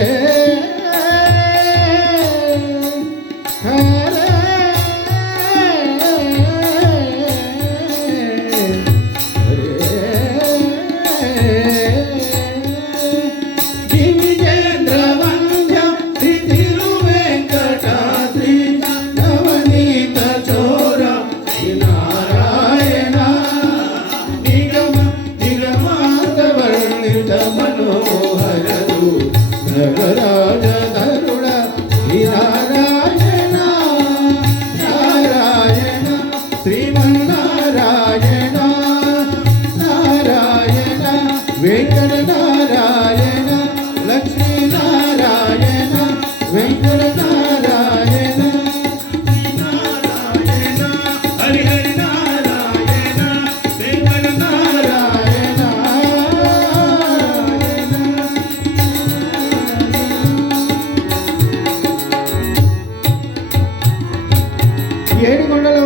Amén. Venkata Narayana Lakshmi Narayana Venkata ఏడు కొండల